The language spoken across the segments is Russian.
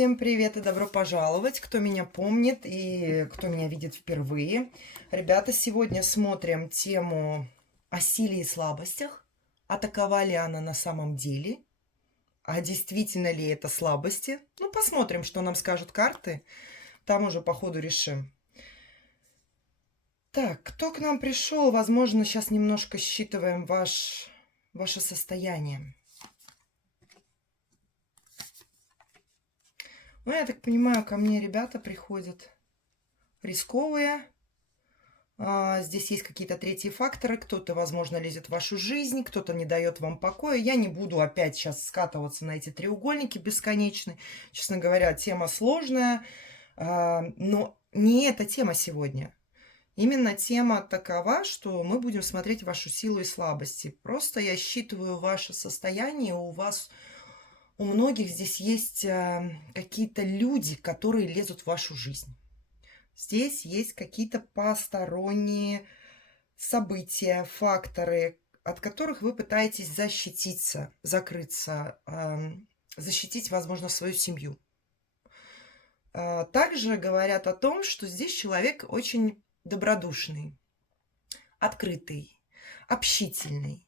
Всем привет и добро пожаловать, кто меня помнит и кто меня видит впервые. Ребята, сегодня смотрим тему о силе и слабостях. А такова ли она на самом деле? А действительно ли это слабости? Ну, посмотрим, что нам скажут карты. Там уже по ходу решим. Так, кто к нам пришел? Возможно, сейчас немножко считываем ваше состояние. Ну, я так понимаю, ко мне ребята приходят рисковые. Здесь есть какие-то третьи факторы. Кто-то, возможно, лезет в вашу жизнь, кто-то не дает вам покоя. Я не буду опять сейчас скатываться на эти треугольники бесконечные. Честно говоря, тема сложная, но не эта тема сегодня. Именно тема такова, что мы будем смотреть вашу силу и слабости. Просто я считываю ваше состояние. У многих здесь есть какие-то люди, которые лезут в вашу жизнь. Здесь есть какие-то посторонние события, факторы, от которых вы пытаетесь защититься, закрыться, защитить, возможно, свою семью. Также говорят о том, что здесь человек очень добродушный, открытый, общительный.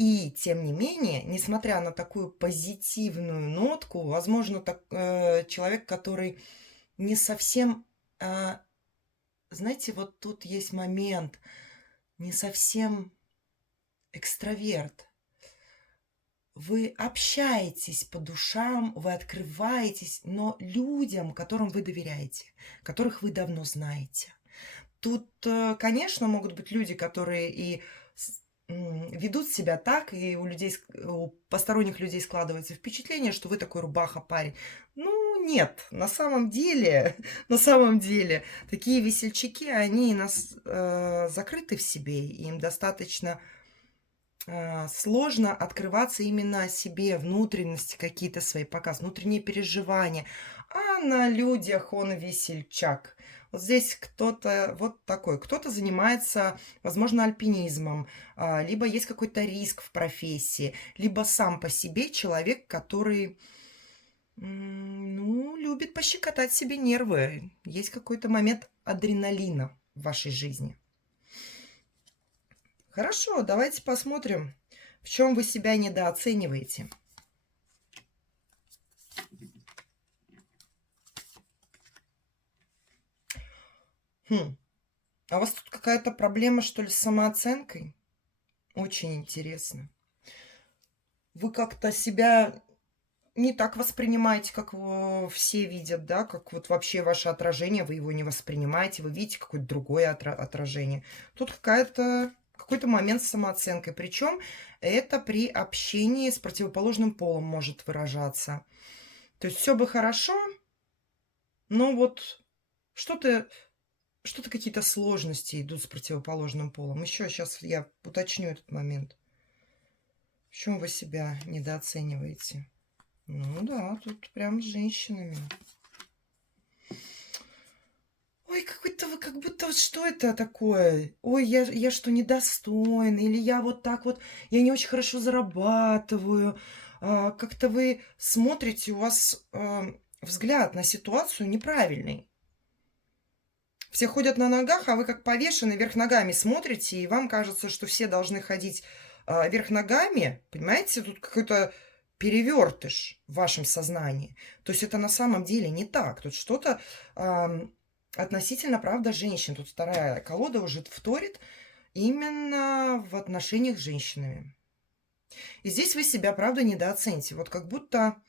И, тем не менее, несмотря на такую позитивную нотку, возможно, человек, который не совсем, знаете, вот тут есть момент, не совсем экстраверт. Вы общаетесь по душам, вы открываетесь, но людям, которым вы доверяете, которых вы давно знаете. Тут, конечно, могут быть люди, которые ведут себя так, и у посторонних людей складывается впечатление, что вы такой рубаха-парень. Ну, нет, на самом деле, на самом деле, такие весельчаки, они закрыты в себе, им достаточно сложно открываться именно о себе, внутренности какие-то свои показывать, внутренние переживания. А на людях он весельчак. Вот здесь кто-то вот такой, кто-то занимается, возможно, альпинизмом, либо есть какой-то риск в профессии, либо сам по себе человек, который, ну, любит пощекотать себе нервы. Есть какой-то момент адреналина в вашей жизни. Хорошо, давайте посмотрим, в чем вы себя недооцениваете. А у вас тут какая-то проблема, что ли, с самооценкой? Очень интересно. Вы как-то себя не так воспринимаете, как все видят, да? Как вот вообще ваше отражение, вы его не воспринимаете, вы видите какое-то другое отражение. Тут какой-то момент с самооценкой. Причем это при общении с противоположным полом может выражаться. То есть все бы хорошо, но вот что-то какие-то сложности идут с противоположным полом. Еще сейчас я уточню этот момент. В чем вы себя недооцениваете? Ну да, тут прям с женщинами. Ой, какой-то вы, как будто вот что это такое? Ой, я что, недостоин? Или я вот так вот, я не очень хорошо зарабатываю. Как-то вы смотрите, у вас взгляд на ситуацию неправильный. Все ходят на ногах, а вы как повешенный вверх ногами смотрите, и вам кажется, что все должны ходить вверх ногами. Понимаете, тут какой-то перевертыш в вашем сознании. То есть это на самом деле не так. Тут что-то относительно, правда, женщин. Тут вторая колода уже вторит именно в отношениях с женщинами. И здесь вы себя, правда, недооцените. Вот как будто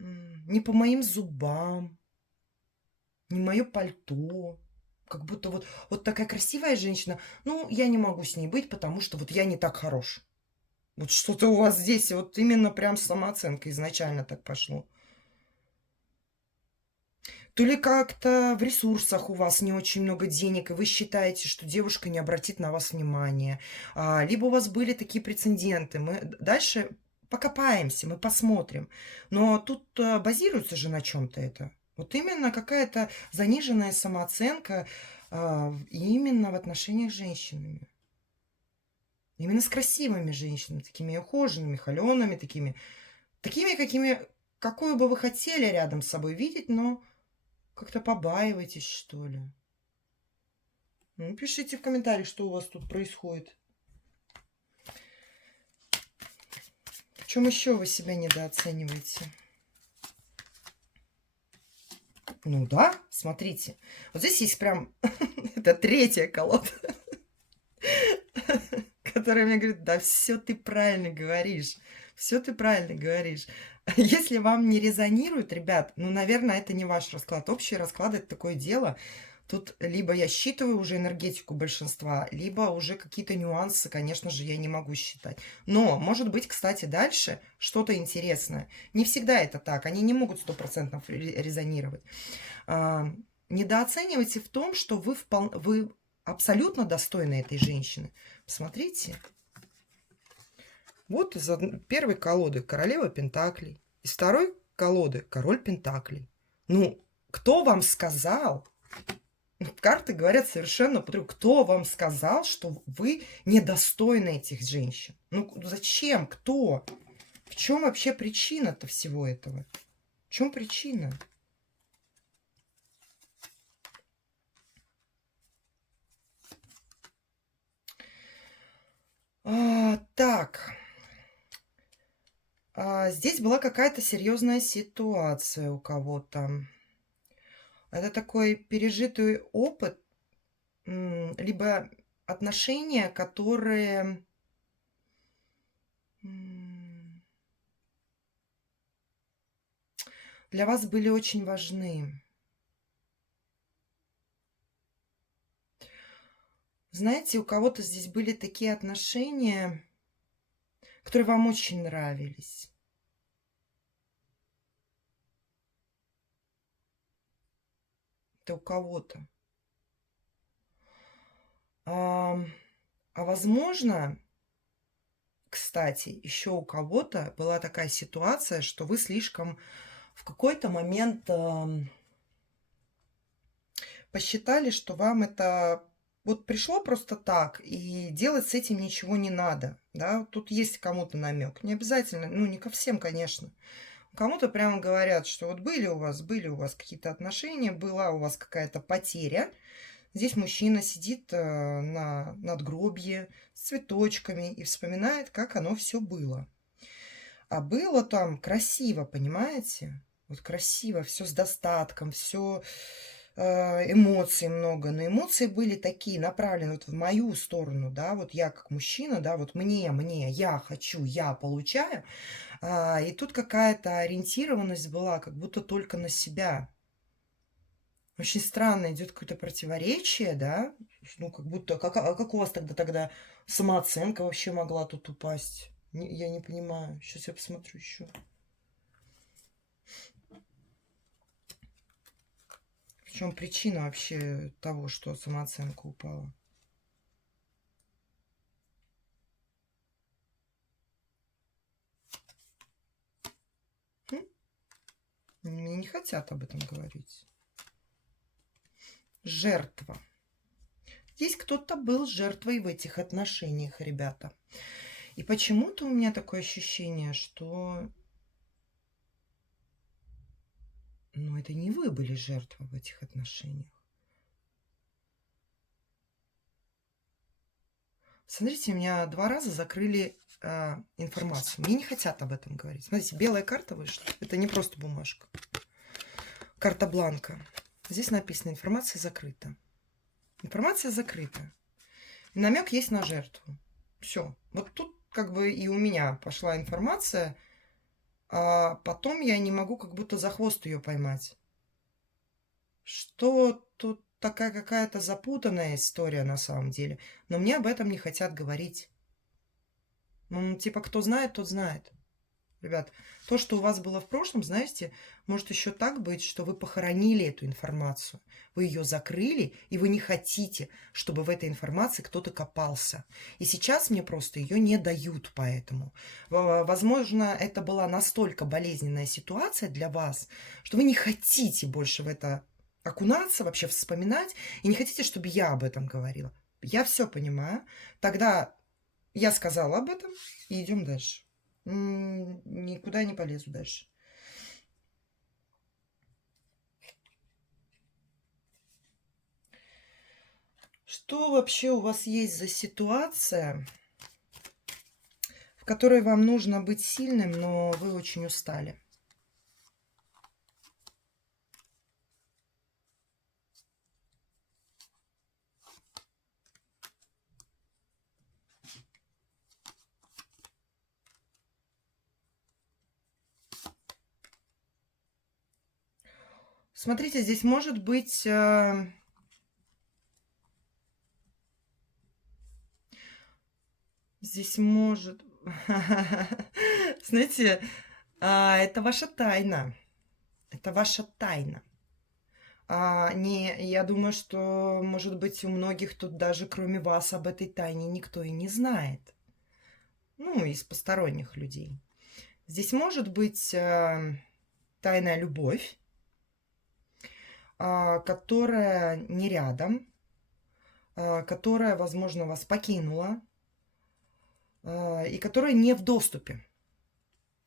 не по моим зубам, не мое пальто. Как будто вот такая красивая женщина, ну, я не могу с ней быть, потому что вот я не так хорош. Вот что-то у вас здесь вот именно прям с самооценкой изначально так пошло. То ли как-то в ресурсах у вас не очень много денег, и вы считаете, что девушка не обратит на вас внимания. Либо у вас были такие прецеденты. Мы дальше покопаемся, мы посмотрим. Но тут базируется же на чем-то это. Вот именно какая-то заниженная самооценка именно в отношениях с женщинами. Именно с красивыми женщинами, такими ухоженными, холеными, такими, какими какую бы вы хотели рядом с собой видеть, но как-то побаиваетесь, что ли. Ну, пишите в комментариях, что у вас тут происходит. В чем еще вы себя недооцениваете? Ну да, смотрите. Вот здесь есть прям... Это третья колода, которая мне говорит, да все ты правильно говоришь. Все ты правильно говоришь. Если вам не резонирует, ребят, ну, наверное, это не ваш расклад. Общий расклад – это такое дело. Тут либо я считываю уже энергетику большинства, либо уже какие-то нюансы, конечно же, я не могу считать. Но, может быть, кстати, дальше что-то интересное. Не всегда это так. Они не могут 100% резонировать. Недооценивайте в том, что вы абсолютно достойны этой женщины. Посмотрите. Вот из первой колоды королева пентаклей, из второй колоды король пентаклей. Ну, кто вам сказал? Карты говорят совершенно по-другому. Кто вам сказал, что вы недостойны этих женщин? Ну, зачем? Кто? В чем вообще причина-то всего этого? В чем причина? Так. Здесь была какая-то серьезная ситуация у кого-то. Это такой пережитый опыт, либо отношения, которые для вас были очень важны. Знаете, у кого-то здесь были такие отношения, которые вам очень нравились. Это у кого-то. А возможно, кстати, еще у кого-то была такая ситуация, что вы слишком в какой-то момент посчитали, что вам это вот пришло просто так, и делать с этим ничего не надо. Да? Тут есть кому-то намек. Не обязательно, ну не ко всем, конечно. Кому-то прямо говорят, что вот были у вас какие-то отношения, была у вас какая-то потеря. Здесь мужчина сидит на надгробье с цветочками и вспоминает, как оно все было. А было там красиво, понимаете? Вот красиво, все с достатком, все эмоций много. Но эмоции были такие, направлены вот в мою сторону, да, вот я как мужчина, да, вот мне, я хочу, я получаю. И тут какая-то ориентированность была, как будто только на себя. Очень странно, идет какое-то противоречие, да? Ну, как будто... как у вас тогда самооценка вообще могла тут упасть? Я не понимаю. Сейчас я посмотрю еще. В чем причина вообще того, что самооценка упала? Мне не хотят об этом говорить. Жертва. Здесь кто-то был жертвой в этих отношениях, ребята. И почему-то у меня такое ощущение, что... Ну, это не вы были жертвой в этих отношениях. Смотрите, у меня 2 раза закрыли информацию. Мне не хотят об этом говорить. Смотрите, белая карта вышла. Это не просто бумажка. Карта бланка. Здесь написано: информация закрыта. Информация закрыта. И намек есть на жертву. Все. Вот тут как бы и у меня пошла информация, а потом я не могу как будто за хвост ее поймать. Что тут такая какая-то запутанная история на самом деле. Но мне об этом не хотят говорить. Ну, типа, кто знает, тот знает. Ребят, то, что у вас было в прошлом, знаете, может еще так быть, что вы похоронили эту информацию. Вы ее закрыли, и вы не хотите, чтобы в этой информации кто-то копался. И сейчас мне просто ее не дают поэтому. Возможно, это была настолько болезненная ситуация для вас, что вы не хотите больше в это окунаться, вообще вспоминать, и не хотите, чтобы я об этом говорила. Я все понимаю. Тогда я сказала об этом, и идем дальше. Никуда не полезу дальше. Что вообще у вас есть за ситуация, в которой вам нужно быть сильным, но вы очень устали? Смотрите, здесь может быть... Здесь может... Знаете, это ваша тайна. Это ваша тайна. Я думаю, что, может быть, у многих тут даже кроме вас об этой тайне никто и не знает. Ну, из посторонних людей. Здесь может быть тайная любовь, которая не рядом, которая, возможно, вас покинула, и которая не в доступе.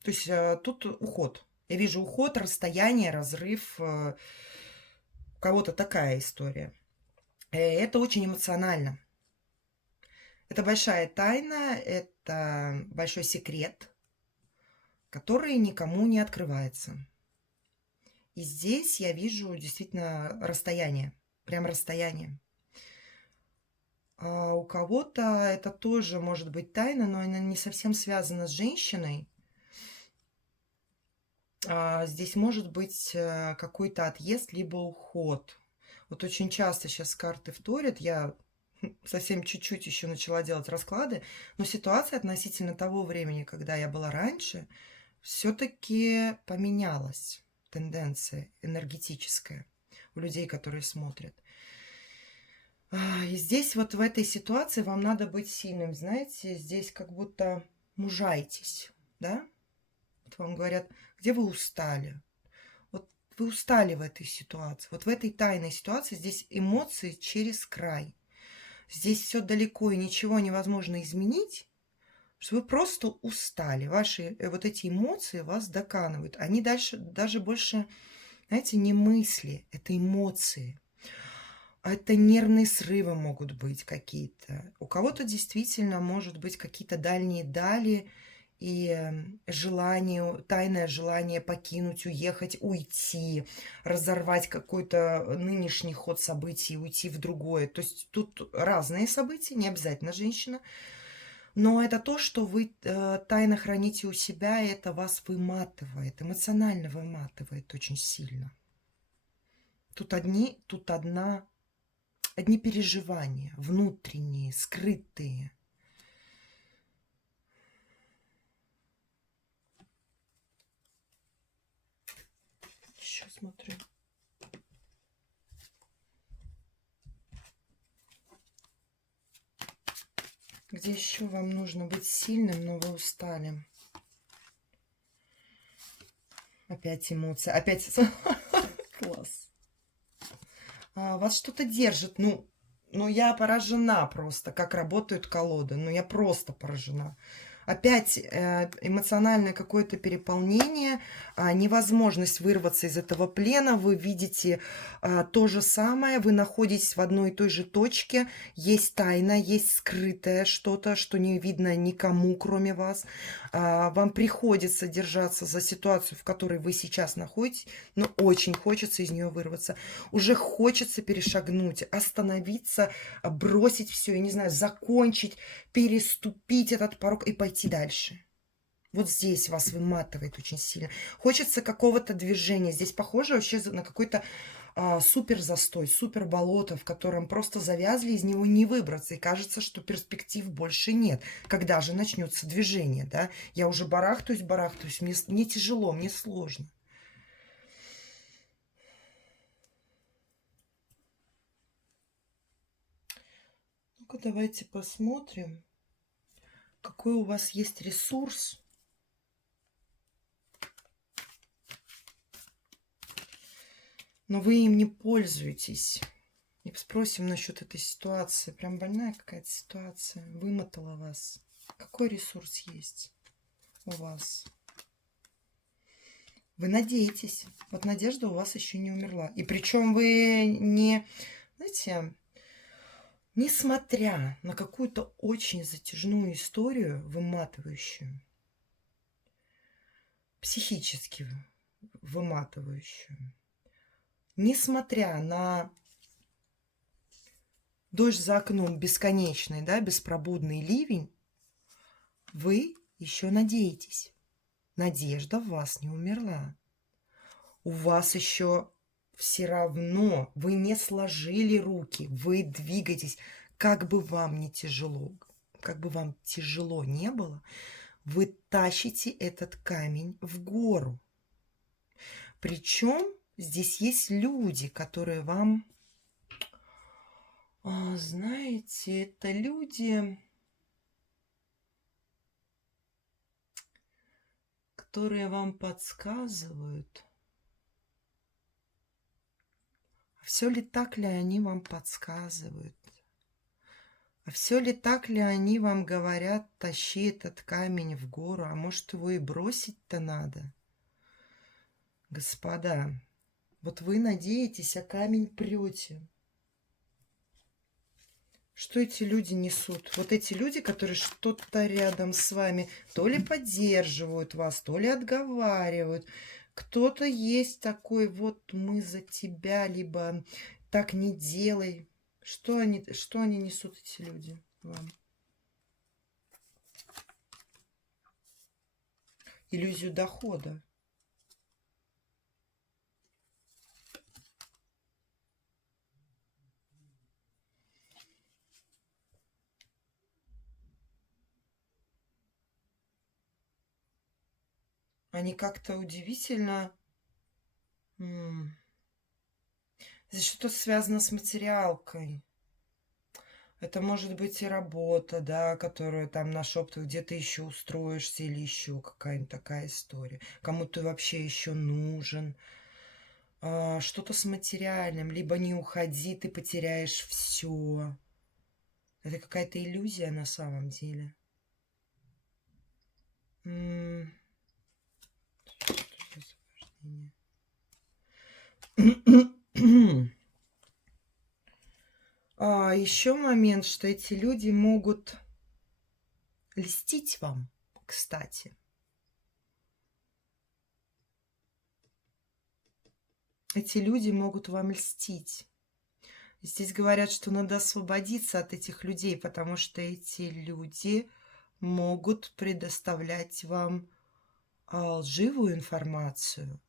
То есть тут уход. Я вижу уход, расстояние, разрыв. У кого-то такая история. Это очень эмоционально. Это большая тайна, это большой секрет, который никому не открывается. И здесь я вижу действительно расстояние, прям расстояние. А у кого-то это тоже может быть тайна, но она не совсем связана с женщиной. Здесь может быть какой-то отъезд, либо уход. Вот очень часто сейчас карты вторят. Я совсем чуть-чуть еще начала делать расклады, но ситуация относительно того времени, когда я была раньше, все-таки поменялась. Тенденция энергетическая у людей, которые смотрят. И здесь вот в этой ситуации вам надо быть сильным. Знаете, здесь как будто мужайтесь, да? Вот вам говорят, где вы устали? Вот вы устали в этой ситуации. Вот в этой тайной ситуации здесь эмоции через край. Здесь все далеко и ничего невозможно изменить, что вы просто устали. Ваши вот эти эмоции вас доканывают. Они дальше даже больше, знаете, не мысли, это эмоции. Это нервные срывы могут быть какие-то. У кого-то действительно может быть какие-то дальние дали и желание, тайное желание покинуть, уехать, уйти, разорвать какой-то нынешний ход событий, уйти в другое. То есть тут разные события, не обязательно женщина. Но это то, что вы тайно храните у себя, и это вас выматывает, эмоционально выматывает очень сильно. Тут одни переживания, внутренние, скрытые. Еще смотрю. Где еще вам нужно быть сильным, но вы устали? Опять эмоции, опять класс. Вас что-то держит. Ну, я поражена просто, как работают колоды. Ну, я просто поражена. Опять эмоциональное какое-то переполнение, невозможность вырваться из этого плена. Вы видите то же самое, вы находитесь в одной и той же точке. Есть тайна, есть скрытое что-то, что не видно никому, кроме вас. Вам приходится держаться за ситуацию, в которой вы сейчас находитесь, но очень хочется из нее вырваться. Уже хочется перешагнуть, остановиться, бросить все, я не знаю, закончить, переступить этот порог и пойти дальше. Вот здесь вас выматывает очень сильно. Хочется какого-то движения. Здесь похоже вообще на какой-то супер застой, супер болото, в котором просто завязли, из него не выбраться. И кажется, что перспектив больше нет. Когда же начнется движение, да? Я уже барахтаюсь, мне тяжело, мне сложно. Ну-ка, давайте посмотрим, какой у вас есть ресурс. Но вы им не пользуетесь. И спросим насчет этой ситуации. Прям больная какая-то ситуация. Вымотала вас. Какой ресурс есть у вас? Вы надеетесь. Вот надежда у вас еще не умерла. И причем вы не... Знаете, Несмотря на какую-то очень затяжную историю, выматывающую, психически выматывающую, несмотря на дождь за окном бесконечный, да, беспробудный ливень, вы еще надеетесь. Надежда в вас не умерла. У вас еще все равно, вы не сложили руки, вы двигаетесь, как бы вам не тяжело, как бы вам тяжело не было, вы тащите этот камень в гору. Причем здесь есть люди, которые вам, знаете, это люди, которые вам подсказывают. Все ли так ли они вам подсказывают? А все ли так ли они вам говорят, тащи этот камень в гору, а может его и бросить-то надо? Господа, вот вы надеетесь, а камень прете. Что эти люди несут? Вот эти люди, которые что-то рядом с вами то ли поддерживают вас, то ли отговаривают. Кто-то есть такой, вот мы за тебя, либо так не делай. Что они несут, эти люди, вам? Иллюзию дохода. Они как-то удивительно... Здесь что-то связано с материалкой. Это может быть и работа, да, которую там нашептывают, где-то еще устроишься или еще какая-нибудь такая история. Кому ты вообще еще нужен. Что-то с материальным. Либо не уходи, ты потеряешь все. Это какая-то иллюзия на самом деле. Еще момент, что эти люди могут льстить вам, кстати. Эти люди могут вам льстить. Здесь говорят, что надо освободиться от этих людей, потому что эти люди могут предоставлять вам лживую информацию.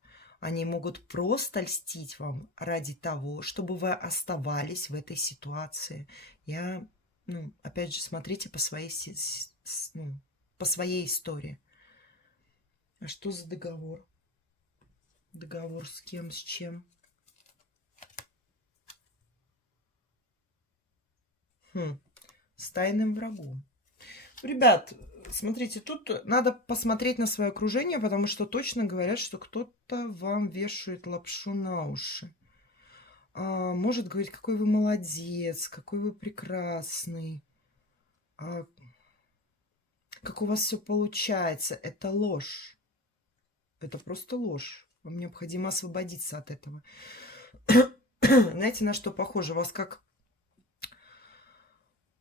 Они могут просто льстить вам ради того, чтобы вы оставались в этой ситуации. Опять же, смотрите по своей, по своей истории. А что за договор? Договор с кем, с чем? С тайным врагом. Ребят, смотрите, тут надо посмотреть на свое окружение, потому что точно говорят, что кто-то вам вешает лапшу на уши. Может говорить, какой вы молодец, какой вы прекрасный, как у вас все получается. Это ложь. Это просто ложь. Вам необходимо освободиться от этого. Знаете, на что похоже? Вас как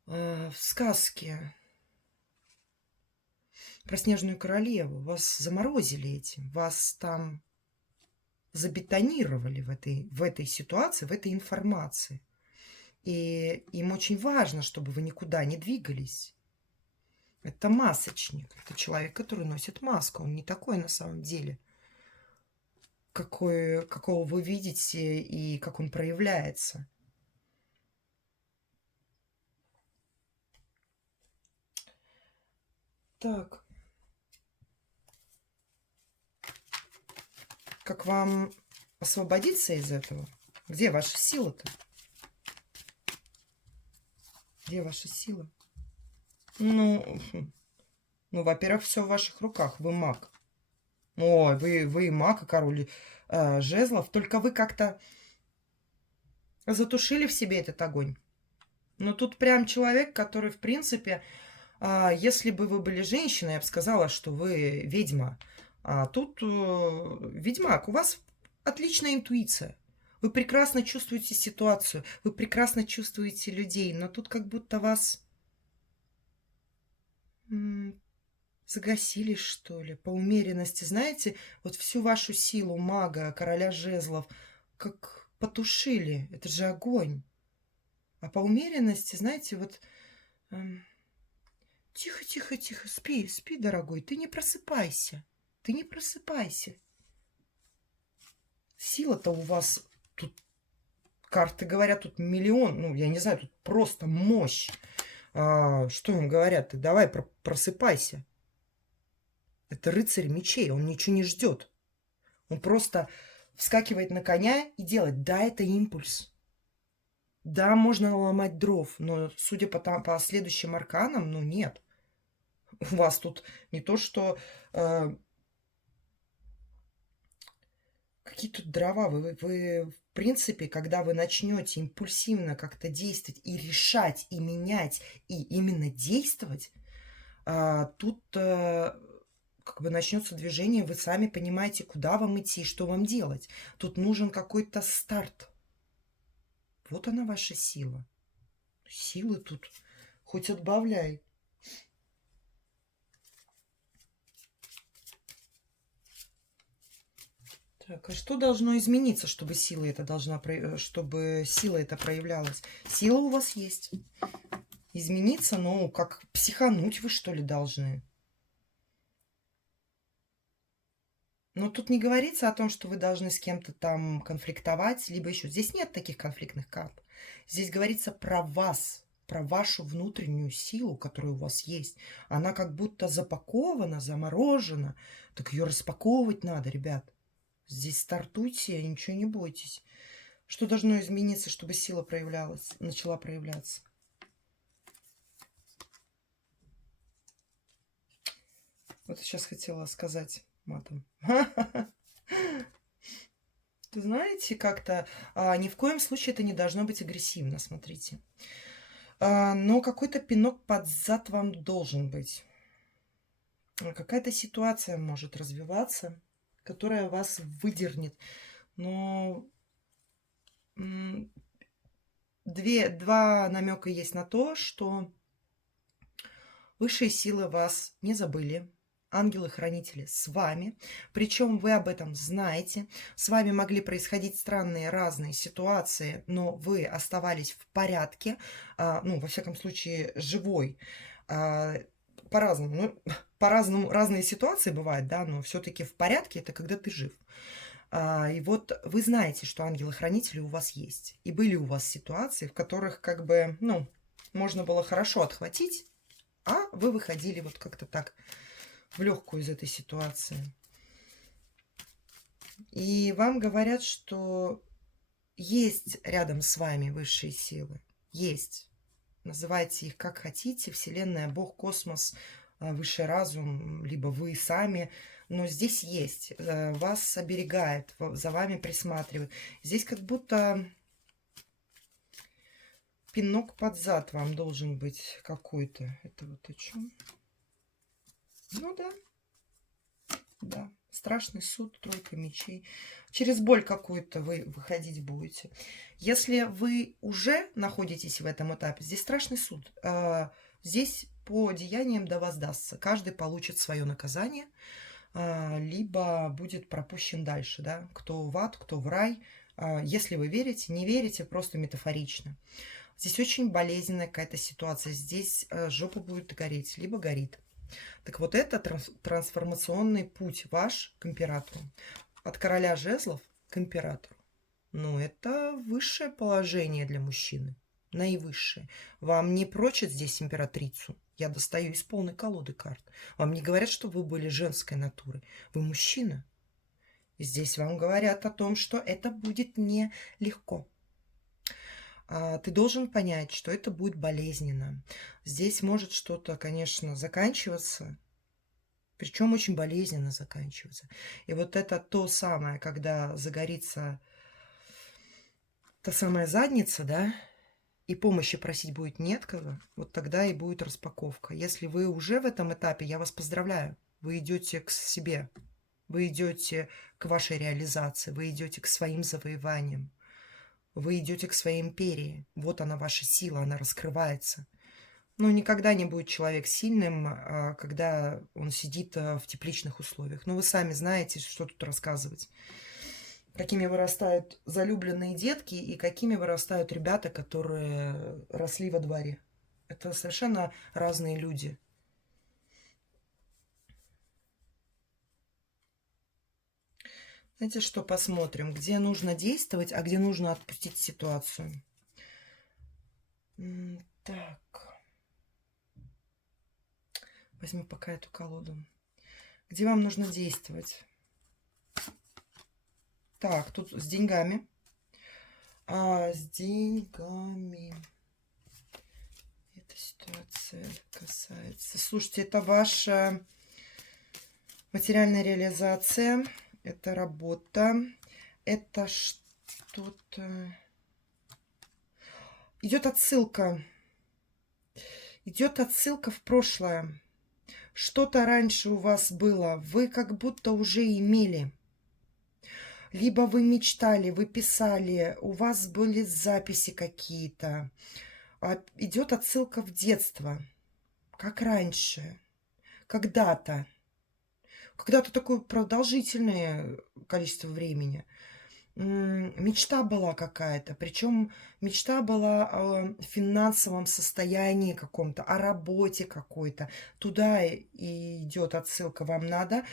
в сказке про Снежную королеву. Вас заморозили этим. Вас там забетонировали в этой ситуации, в этой информации. И им очень важно, чтобы вы никуда не двигались. Это масочник. Это человек, который носит маску. Он не такой на самом деле, какого вы видите и как он проявляется. Так. Как вам освободиться из этого? Где ваша сила-то? Где ваша сила? Во-первых, все в ваших руках. Вы маг. Ой, вы и маг, и король жезлов. Только вы как-то затушили в себе этот огонь. Но тут прям человек, который, в принципе, если бы вы были женщиной, я бы сказала, что вы ведьма. А тут ведьмак. У вас отличная интуиция. Вы прекрасно чувствуете ситуацию, вы прекрасно чувствуете людей, но тут как будто вас загасили, что ли, по умеренности. Знаете, вот всю вашу силу мага, короля жезлов, как потушили. Это же огонь. А по умеренности, знаете, вот... Тихо, тихо, тихо, спи, спи, дорогой, ты не просыпайся. Ты не просыпайся. Сила-то у вас тут, карты говорят, тут миллион, ну, я не знаю, тут просто мощь. Что им говорят? Ты давай просыпайся. Это рыцарь мечей, он ничего не ждет. Он просто вскакивает на коня и делает. Да, это импульс. Да, можно ломать дров, но судя по следующим арканам, ну нет. У вас тут не то, что... какие тут дрова? Вы, в принципе, когда вы начнете импульсивно как-то действовать и решать, и менять, и именно действовать, тут как бы начнется движение, вы сами понимаете, куда вам идти, что вам делать. Тут нужен какой-то старт. Вот она ваша сила. Силы тут хоть отбавляй. Так, а что должно измениться, чтобы сила эта проявлялась? Сила у вас есть. Измениться, ну, как психануть вы, что ли, должны. Но тут не говорится о том, что вы должны с кем-то там конфликтовать, либо еще. Здесь нет таких конфликтных карт. Здесь говорится про вас, про вашу внутреннюю силу, которая у вас есть. Она как будто запакована, заморожена. Так ее распаковывать надо, ребят. Здесь стартуйте, ничего не бойтесь. Что должно измениться, чтобы сила проявлялась, начала проявляться? Вот сейчас хотела сказать матом. Ты знаете, как-то ни в коем случае это не должно быть агрессивно, смотрите. Но какой-то пинок под зад вам должен быть. Какая-то ситуация может развиваться, которая вас выдернет. Но два намека есть на то, что высшие силы вас не забыли. Ангелы-хранители с вами, причем вы об этом знаете. С вами могли происходить странные разные ситуации, но вы оставались в порядке, ну, во всяком случае, живой. По-разному, ну, по-разному, разные ситуации бывают, да, но все-таки в порядке это когда ты жив. И вот вы знаете, что ангелы-хранители у вас есть. И были у вас ситуации, в которых как бы, ну, можно было хорошо отхватить, а вы выходили вот как-то так в легкую из этой ситуации. И вам говорят, что есть рядом с вами высшие силы. Есть. Называйте их как хотите. Вселенная, Бог, космос, высший разум, либо вы сами. Но здесь есть. Вас оберегает, за вами присматривает. Здесь как будто пинок под зад вам должен быть какой-то. Это вот о чем? Ну да. Да. Страшный суд, тройка мечей. Через боль какую-то вы выходить будете. Если вы уже находитесь в этом этапе, здесь страшный суд. Здесь по деяниям до воздастся. Каждый получит свое наказание, либо будет пропущен дальше. Да? Кто в ад, кто в рай. Если вы верите, не верите, просто метафорично. Здесь очень болезненная какая-то ситуация. Здесь жопа будет гореть, либо горит. Так вот это трансформационный путь ваш к императору. От короля жезлов к императору. Ну, это высшее положение для мужчины. Наивысшее. Вам не прочат здесь императрицу. Я достаю из полной колоды карт. Вам не говорят, что вы были женской натурой. Вы мужчина. И здесь вам говорят о том, что это будет нелегко. Ты должен понять, что это будет болезненно. Здесь может что-то, конечно, заканчиваться, причем очень болезненно заканчиваться. И вот это то самое, когда загорится та самая задница, да, и помощи просить будет нет кого, вот тогда и будет распаковка. Если вы уже в этом этапе, я вас поздравляю. Вы идете к себе, вы идете к вашей реализации, вы идете к своим завоеваниям. вы идете к своей империи. Вот она, ваша сила, она раскрывается. Но никогда не будет человек сильным, когда он сидит в тепличных условиях. Ну, вы сами знаете, что тут рассказывать. Какими вырастают залюбленные детки и какими вырастают ребята, которые росли во дворе. Это совершенно разные люди. Знаете что, посмотрим, где нужно действовать, а где нужно отпустить ситуацию. Так. Возьму пока эту колоду. Где вам нужно действовать? Так, тут с деньгами. С деньгами. Эта ситуация касается... Слушайте, это ваша материальная реализация. Это работа. Это что-то... Идет отсылка. Идет отсылка в прошлое. Что-то раньше у вас было. Вы как будто уже имели. Либо вы мечтали, вы писали, у вас были записи какие-то. Идет отсылка в детство. Как раньше. Когда-то. Когда-то такое продолжительное количество времени. Мечта была какая-то. Причем мечта была о финансовом состоянии каком-то, о работе какой-то. Туда и идет отсылка. Вам надо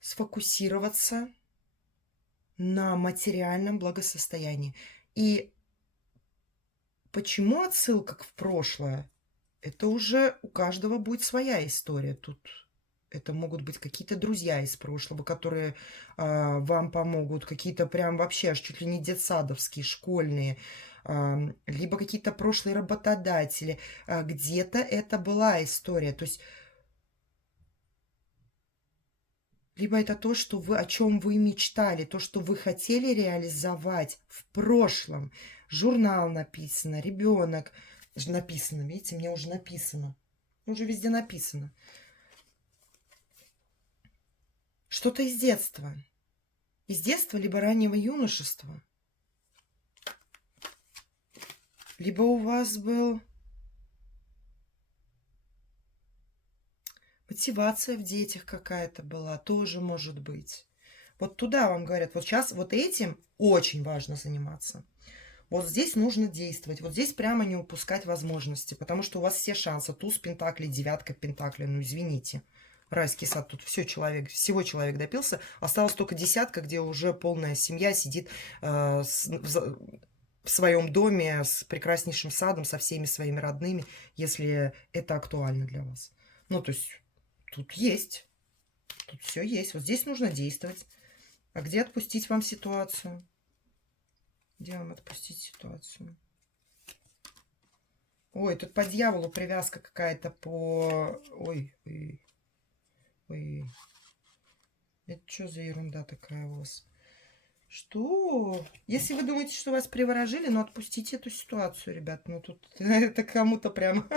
сфокусироваться на материальном благосостоянии. И почему отсылка в прошлое? Это уже у каждого будет своя история. Тут это могут быть какие-то друзья из прошлого, которые вам помогут, какие-то прям вообще аж чуть ли не детсадовские, школьные, либо какие-то прошлые работодатели. Где-то это была история. То есть либо это то, что вы, о чем вы мечтали, то, что вы хотели реализовать в прошлом. Журнал написано, ребенок написано, видите, мне уже написано. Уже везде написано. Что-то из детства. Из детства, либо раннего юношества. Либо у вас был мотивация в детях какая-то была, тоже может быть. Вот туда вам говорят, вот сейчас вот этим очень важно заниматься. Вот здесь нужно действовать, вот здесь прямо не упускать возможности, потому что у вас все шансы. Туз пентаклей, девятка пентаклей, ну извините. Райский сад, тут всего человек допился. Осталось только десятка, где уже полная семья сидит в своем доме с прекраснейшим садом, со всеми своими родными, если это актуально для вас. Ну, то есть тут есть, тут все есть. Вот здесь нужно действовать. А где отпустить вам ситуацию? Где вам отпустить ситуацию? Ой, тут по дьяволу привязка какая-то по... Ой. Это что за ерунда такая у вас? Что? Если вы думаете, что вас приворожили, ну отпустите эту ситуацию, ребят. Ну тут это кому-то прям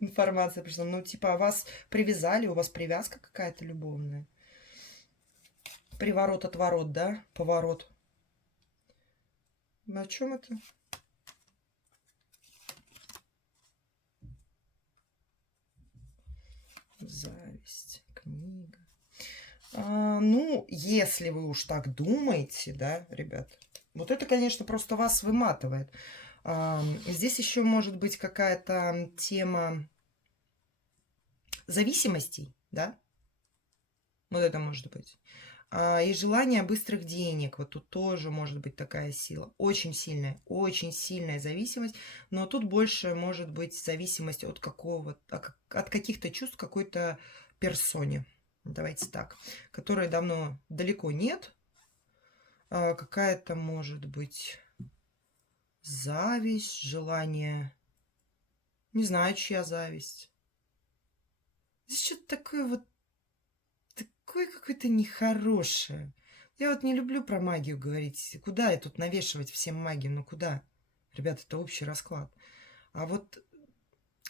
информация пришла. Ну типа вас привязали, у вас привязка какая-то любовная. Приворот, отворот, да? Поворот. На чем это? Зависть, книга. Ну, если вы уж так думаете, да, ребят, вот это, конечно, просто вас выматывает. Здесь еще может быть какая-то тема зависимостей, да, вот это может быть. И желание быстрых денег, вот тут тоже может быть такая сила. Очень сильная зависимость, но тут больше может быть зависимость от от каких-то чувств какой-то персоне. Давайте так, которой давно далеко нет. Какая-то может быть зависть, желание, не знаю, чья зависть. Здесь что-то такое вот, такое какое-то нехорошее. Я вот не люблю про магию говорить. Куда я тут навешивать всем магию? Ну куда? Ребята, это общий расклад. А вот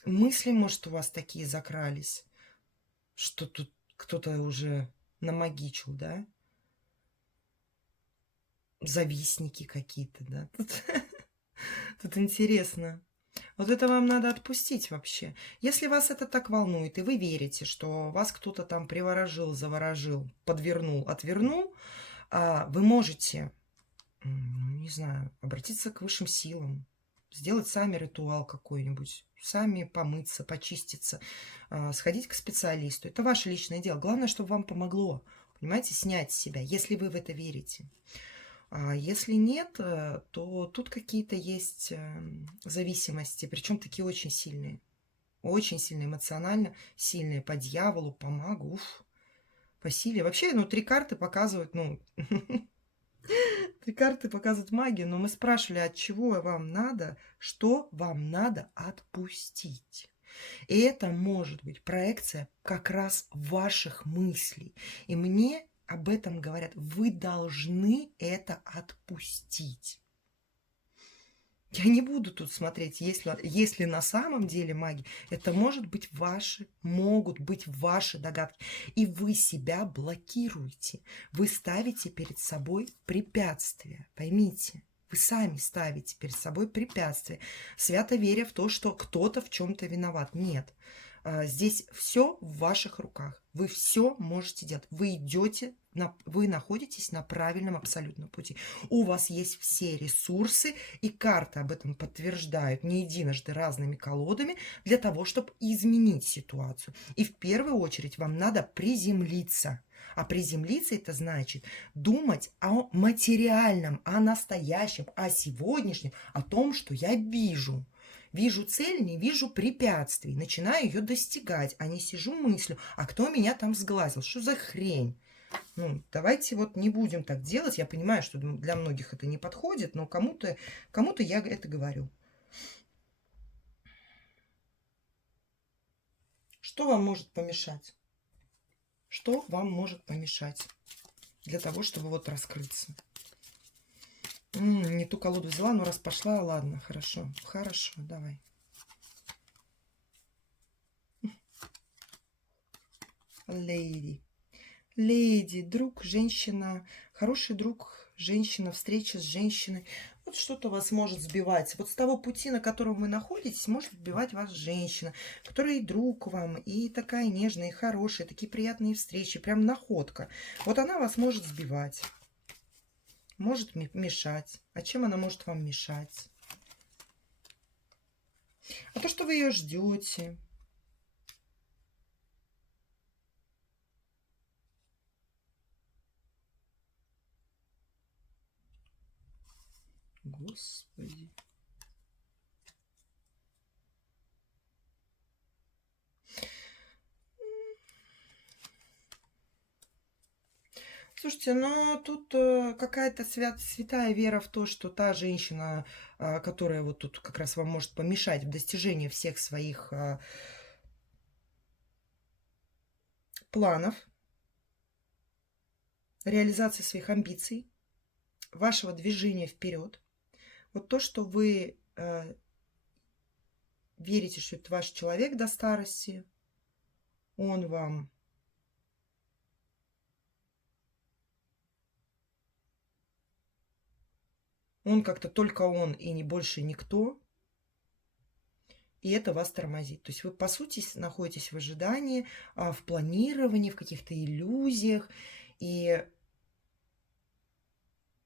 мысли, может, у вас такие закрались, что тут кто-то уже намагичил, да? завистники какие-то, да. Тут интересно. Вот это вам надо отпустить вообще. Если вас это так волнует, и вы верите, что вас кто-то там приворожил, заворожил, подвернул, отвернул, вы можете, не знаю, обратиться к высшим силам, сделать сами ритуал какой-нибудь, сами помыться, почиститься, сходить к специалисту. Это ваше личное дело. Главное, чтобы вам помогло, понимаете, снять с себя, если вы в это верите. А если нет, то тут какие-то есть зависимости, причем такие очень сильные эмоционально сильные, по дьяволу, по магу, по силе. Вообще, 3 карты показывают, 3 карты показывают магию, но мы спрашивали, от чего вам надо, что вам надо отпустить. И это может быть проекция как раз ваших мыслей. И мне об этом говорят. Вы должны это отпустить. Я не буду тут смотреть, если на самом деле магия, это могут быть ваши догадки. И вы себя блокируете. Вы ставите перед собой препятствия. Поймите, вы сами ставите перед собой препятствия, свято веря в то, что кто-то в чем-то виноват. Нет. Здесь все в ваших руках. Вы все можете делать. Вы находитесь на правильном абсолютно пути. У вас есть все ресурсы, и карты об этом подтверждают не единожды разными колодами для того, чтобы изменить ситуацию. И в первую очередь вам надо приземлиться. А приземлиться это значит думать о материальном, о настоящем, о сегодняшнем, о том, что я вижу. Вижу цель, не вижу препятствий. Начинаю ее достигать, а не сижу мыслью, а кто меня там сглазил? Что за хрень? Давайте не будем так делать. Я понимаю, что для многих это не подходит, но кому-то я это говорю. Что вам может помешать? Что вам может помешать для того, чтобы раскрыться? Не ту колоду взяла, но раз пошла, ладно, хорошо. Хорошо, давай. Леди, друг, женщина, хороший друг, женщина, встреча с женщиной. Что-то вас может сбивать. С того пути, на котором вы находитесь, может сбивать вас женщина, которая и друг вам, и такая нежная, и хорошая, такие приятные встречи, прям находка. Она вас может сбивать, может мешать. А чем она может вам мешать? А то, что вы ее ждете. Господи. Слушайте, тут какая-то святая вера в то, что та женщина, которая тут как раз вам может помешать в достижении всех своих планов, реализации своих амбиций, вашего движения вперед. То, что вы верите, что это ваш человек до старости, он вам как-то только он и не больше никто, и это вас тормозит. То есть вы, по сути, находитесь в ожидании, в планировании, в каких-то иллюзиях, и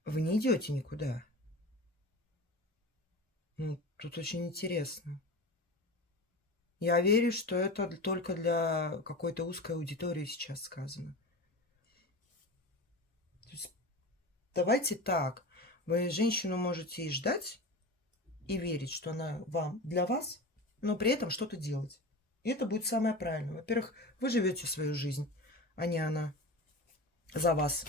вы не идете никуда. Тут очень интересно. Я верю, что это только для какой-то узкой аудитории сейчас сказано. То есть, давайте так. Вы женщину можете и ждать, и верить, что она для вас, но при этом что-то делать. И это будет самое правильное. Во-первых, вы живете свою жизнь, а не она за вас.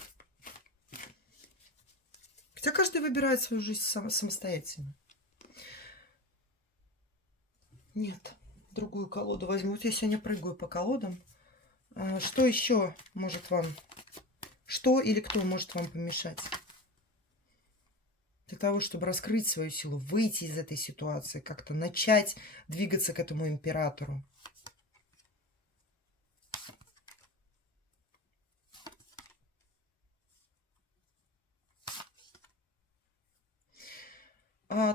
Хотя каждый выбирает свою жизнь самостоятельно. Нет, другую колоду возьму. Я сегодня прыгаю по колодам. Что еще может вам... Что или кто может вам помешать? Для того, чтобы раскрыть свою силу, выйти из этой ситуации, как-то начать двигаться к этому императору.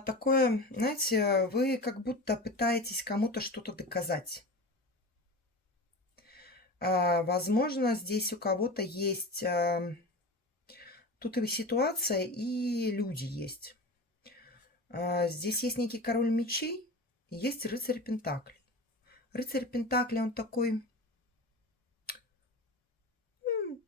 такое, знаете, вы как будто пытаетесь кому-то что-то доказать. Возможно, здесь у кого-то есть, тут и ситуация, и люди есть. Здесь есть некий король мечей, и есть рыцарь пентаклей. Рыцарь пентаклей, он такой, ну,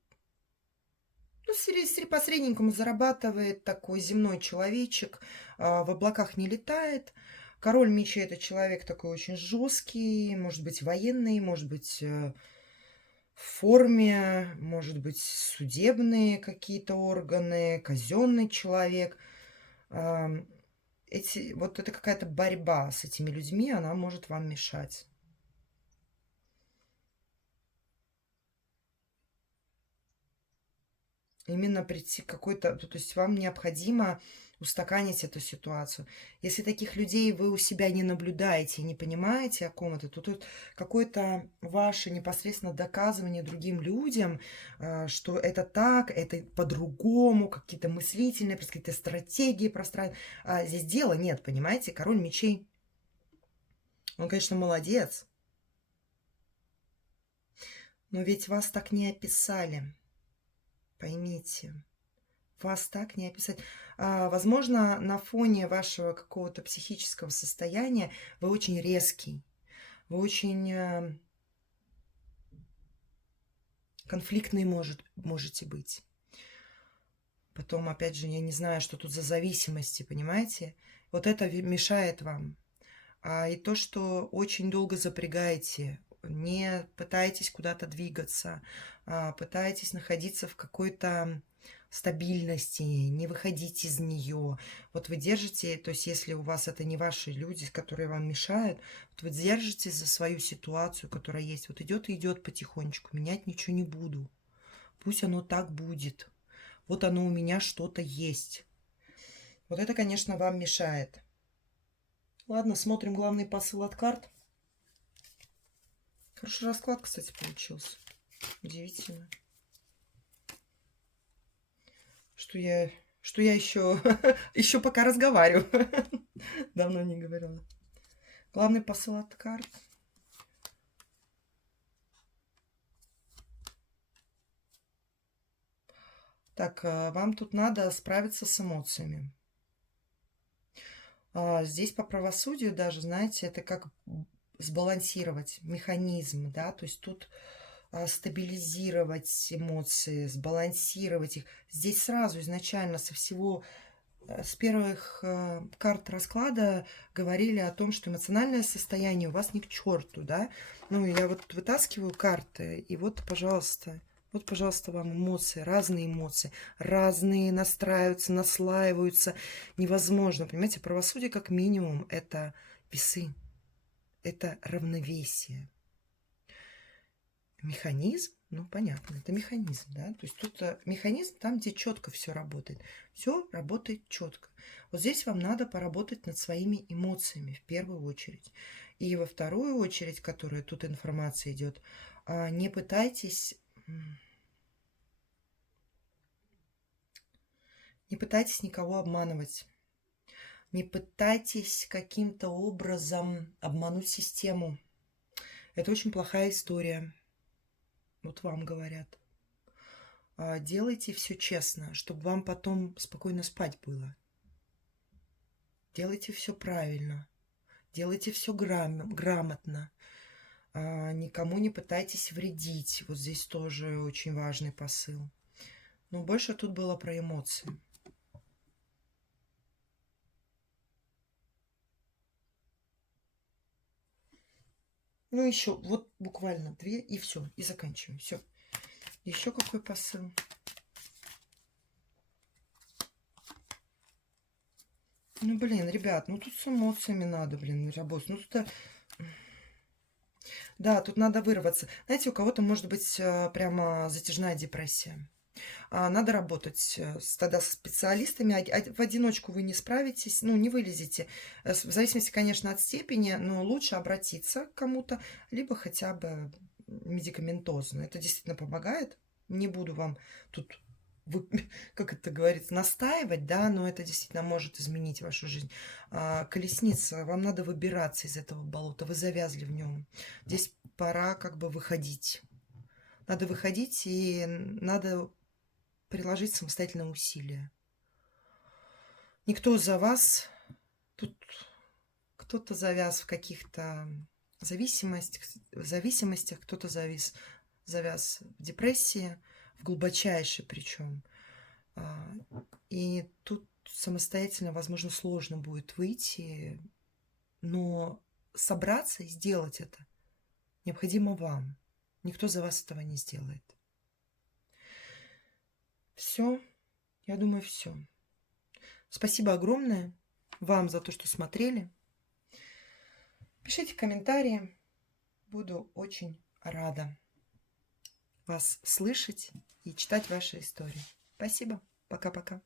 посредненькому зарабатывает, такой земной человечек, в облаках не летает. Король мечей — это человек такой очень жесткий, может быть, военный, может быть, в форме, может быть, судебные какие-то органы, казенный человек. Вот это какая-то борьба с этими людьми, она может вам мешать. Именно прийти к какой-то, то есть вам необходимо устаканить эту ситуацию. Если таких людей вы у себя не наблюдаете и не понимаете, о ком это, то тут какое-то ваше непосредственно доказывание другим людям, что это так, это по-другому, какие-то мыслительные, просто какие-то стратегии простраивать. А здесь дела нет, понимаете? Король мечей, он, конечно, молодец, но ведь вас так не описали, поймите. Вас так не описать. Возможно, на фоне вашего какого-то психического состояния вы очень резкий, вы очень конфликтный можете быть. Потом, опять же, я не знаю, что тут за зависимости, понимаете? Вот это мешает вам. И то, что очень долго запрягаете, не пытаетесь куда-то двигаться, пытаетесь находиться в какой-то стабильности, не выходить из нее. Вот вы держите, то есть если у вас это не ваши люди, которые вам мешают, вот вы держите за свою ситуацию, которая есть. Вот идет и идет потихонечку, менять ничего не буду. Пусть оно так будет. Вот оно у меня что-то есть. Вот это, конечно, вам мешает. Ладно, смотрим главный посыл от карт. Хороший расклад, кстати, получился. Удивительно. Что я еще, еще пока разговариваю. Давно не говорила. Главный посыл от карт. Так, вам тут надо справиться с эмоциями. Здесь по правосудию даже, знаете, это как сбалансировать механизм, да, то есть тут стабилизировать эмоции, сбалансировать их. Здесь сразу изначально с первых карт расклада говорили о том, что эмоциональное состояние у вас не к черту, да. Ну, я вот вытаскиваю карты, и вот, пожалуйста, вам эмоции, разные настраиваются, наслаиваются. Невозможно, понимаете, правосудие как минимум это весы, это равновесие. Механизм, ну понятно, это механизм, да, то есть тут механизм там, где четко все работает. Все работает четко. Вот здесь вам надо поработать над своими эмоциями в первую очередь. И во вторую очередь, которая тут информация идет, не пытайтесь никого обманывать. Не пытайтесь каким-то образом обмануть систему. Это очень плохая история. Вот вам говорят. Делайте все честно, чтобы вам потом спокойно спать было. Делайте все правильно. Делайте все грамотно. Никому не пытайтесь вредить. Вот здесь тоже очень важный посыл. Но больше тут было про эмоции. Ну, еще вот буквально 2, и все, и заканчиваем. Все. Еще какой посыл? Ну, блин, ребят, ну тут с эмоциями надо, блин, работать. Ну, тут... Да, тут надо вырваться. Знаете, у кого-то может быть прямо затяжная депрессия. Надо работать тогда со специалистами. В одиночку вы не справитесь, ну, не вылезете. В зависимости, конечно, от степени, но лучше обратиться к кому-то, либо хотя бы медикаментозно. Это действительно помогает. Не буду вам тут как это говорится, настаивать, да, но это действительно может изменить вашу жизнь. Колесница, вам надо выбираться из этого болота, вы завязли в нем. Здесь пора как бы выходить. Надо выходить, и надо приложить самостоятельные усилия. Никто за вас, тут кто-то завяз в каких-то зависимостях, кто-то завяз в депрессии, в глубочайшей причем. И тут самостоятельно, возможно, сложно будет выйти, но собраться и сделать это необходимо вам. Никто за вас этого не сделает. Все, я думаю, все. Спасибо огромное вам за то, что смотрели. Пишите комментарии. Буду очень рада вас слышать и читать ваши истории. Спасибо. Пока-пока.